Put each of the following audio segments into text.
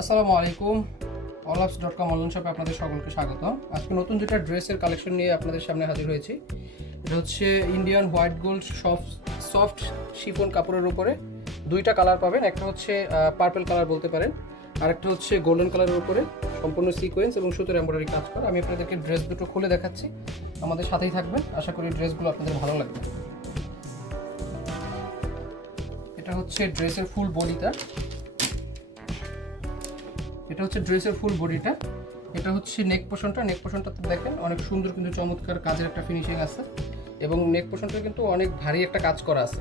আসসালামু আলাইকুম। অলআপস.com অনলাইন শপে আপনাদের সকলকে স্বাগত। আজকে নতুন যেটা ড্রেসের কালেকশন নিয়ে আপনাদের সামনে হাজির হয়েছি। এটা হচ্ছে Indian white gold soft chiffon কাপড়ের উপরে দুইটা কালার পাবেন। একটা হচ্ছে পার্পল কালার বলতে পারেন, আর একটা হচ্ছে গোল্ডেন কালারের উপরে সম্পূর্ণ সিকোয়েন্স এবং সুতোর এমব্রয়ডারি কাজ করা। আমি আপনাদেরকে ড্রেস দুটো খুলে দেখাচ্ছি, আমাদের সাথেই থাকবেন। আশা করি ড্রেসগুলো আপনাদের ভালো লাগবে। এটা হচ্ছে ড্রেসের ফুল বডিটা, এটা হচ্ছে ড্রেসের ফুল বডিটা। এটা হচ্ছে নেক পোর্শনটাতে দেখেন অনেক সুন্দর কিন্তু চমৎকার কাজের একটা ফিনিশিং আছে, এবং নেক পোর্শনটা কিন্তু অনেক ভারী একটা কাজ করা আছে।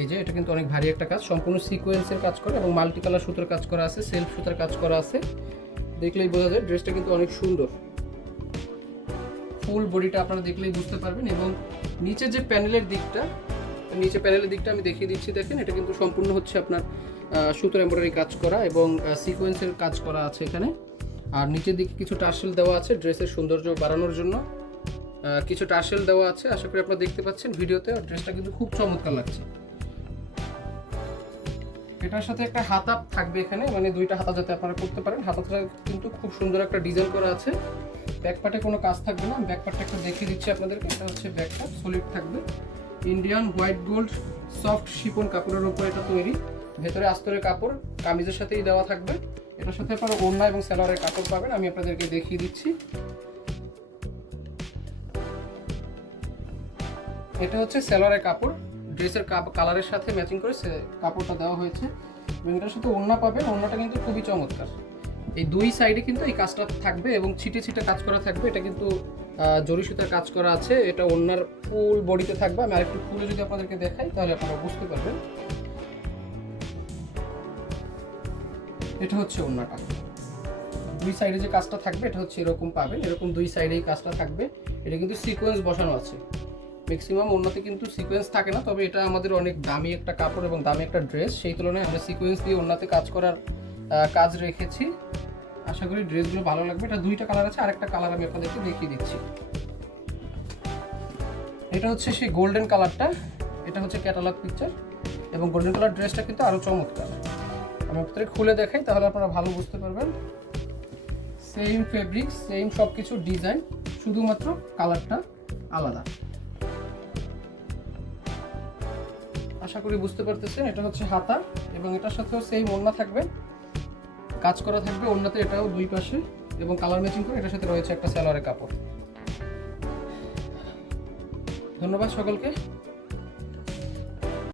এই যে এটা কিন্তু অনেক ভারী একটা কাজ, সম্পূর্ণ সিকোয়েন্সের কাজ করা এবং মাল্টি কালার সুতোর কাজ করা আছে, সেলফ সুতার কাজ করা আছে। দেখলেই বোঝা যায় ড্রেসটা কিন্তু অনেক সুন্দর। ফুল বডিটা আপনারা দেখলেই বুঝতে পারবেন। এবং নিচে যে প্যানেলের দিকটা আমি দেখিয়ে দিচ্ছি। দেখেন এটা কিন্তু সম্পূর্ণ হচ্ছে আপনার সুতোর এমব্রয়ডারি কাজ করা এবং সিকোয়েন্সের কাজ করা আছে এখানে। আর নিচের দিকে কিছু টার্সেল দেওয়া আছে ড্রেসের সৌন্দর্য বাড়ানোর জন্য, কিছু টার্সেল দেওয়া আছে। আশা করি আপনারা দেখতে পাচ্ছেন ভিডিওতে। ড্রেসটা কিন্তু খুব চমৎকার লাগছে। এটার সাথে একটা হাতা থাকবে এখানে, মানে দুইটা হাতা যাতে আপনারা করতে পারেন। হাতাটা কিন্তু খুব সুন্দর একটা ডিজাইন করা আছে। ব্যাক পার্টে কোনো কাজ থাকবে না। ব্যাক পার্টটা একটা দেখিয়ে দিচ্ছি আপনাদেরকে। এটা হচ্ছে ব্যাক পার্ট, সলিড থাকবে। Indian white gold soft chiffon কাপড়ের উপর এটা তৈরি। ভেতরে আস্তরের কাপড় কামিজের সাথেই দেওয়া থাকবে। এটার সাথে আপনারা ওড়না এবং সালোয়ারের কাপড় পাবেন। আমি আপনাদেরকে দেখিয়ে দিচ্ছি। এটা হচ্ছে সালোয়ারের কাপড়, ড্রেসের কালারের সাথে ম্যাচিং করে কাপড়টা দেওয়া হয়েছে। এবং এটার সাথে ওড়না পাবেন। ওড়নাটা কিন্তু খুবই চমৎকার। এই দুই সাইডে কিন্তু এই কাজটা থাকবে এবং ছিটে ছিটে কাজ করা থাকবে। এটা কিন্তু জরি সুতার কাজ করা আছে। এটা ওড়নার ফুল বডিতে থাকবে। আমি আরেকটু খুলে যদি আপনাদেরকে দেখাই তাহলে আপনারা বুঝতে পারবেন। এটা হচ্ছে ওড়নাটা, দুই সাইডে যে কাজটা থাকবে এটা হচ্ছে এরকম পাবেন। এরকম দুই সাইডেই কাজটা থাকবে। এটা কিন্তু সিকোয়েন্স বসানো আছে। ম্যাক্সিমাম ওড়নাতে কিন্তু সিকোয়েন্স থাকে না, তবে এটা আমাদের অনেক দামি একটা কাপড় এবং দামি একটা ড্রেস, সেই তুলনায় আমরা সিকোয়েন্স দিয়ে ওড়নাতে কাজ করার কাজ রেখেছি। আশা করি ড্রেসগুলো ভালো লাগবে। এটা দুইটা কালার আছে, আরেকটা কালার আমি আপনাদেরকে দেখিয়ে দিচ্ছি। এটা হচ্ছে সেই গোল্ডেন কালারটা, এটা হচ্ছে ক্যাটালগ পিকচার। এবং গোল্ডেন কালার ড্রেসটা কিন্তু আরও চমৎকার। আমি আপনাদের খুলে দেখাই তাহলে আপনারা ভালো বুঝতে পারবেন। সেম ফেব্রিক, সেম সব কিছু ডিজাইন, শুধুমাত্র কালারটা আলাদা। আশা করি বুঝতে পারতেছেন। এটা হচ্ছে হাতা এবং এটার সাথেও সেম ওড়না থাকবে, কাজ করা থাকবে ওড়নাতে। এটাও দুই পাশে এবং কালার ম্যাচিং করে এটার সাথে রয়েছে একটা সালোয়ারের কাপড়। ধন্যবাদ সকলকে।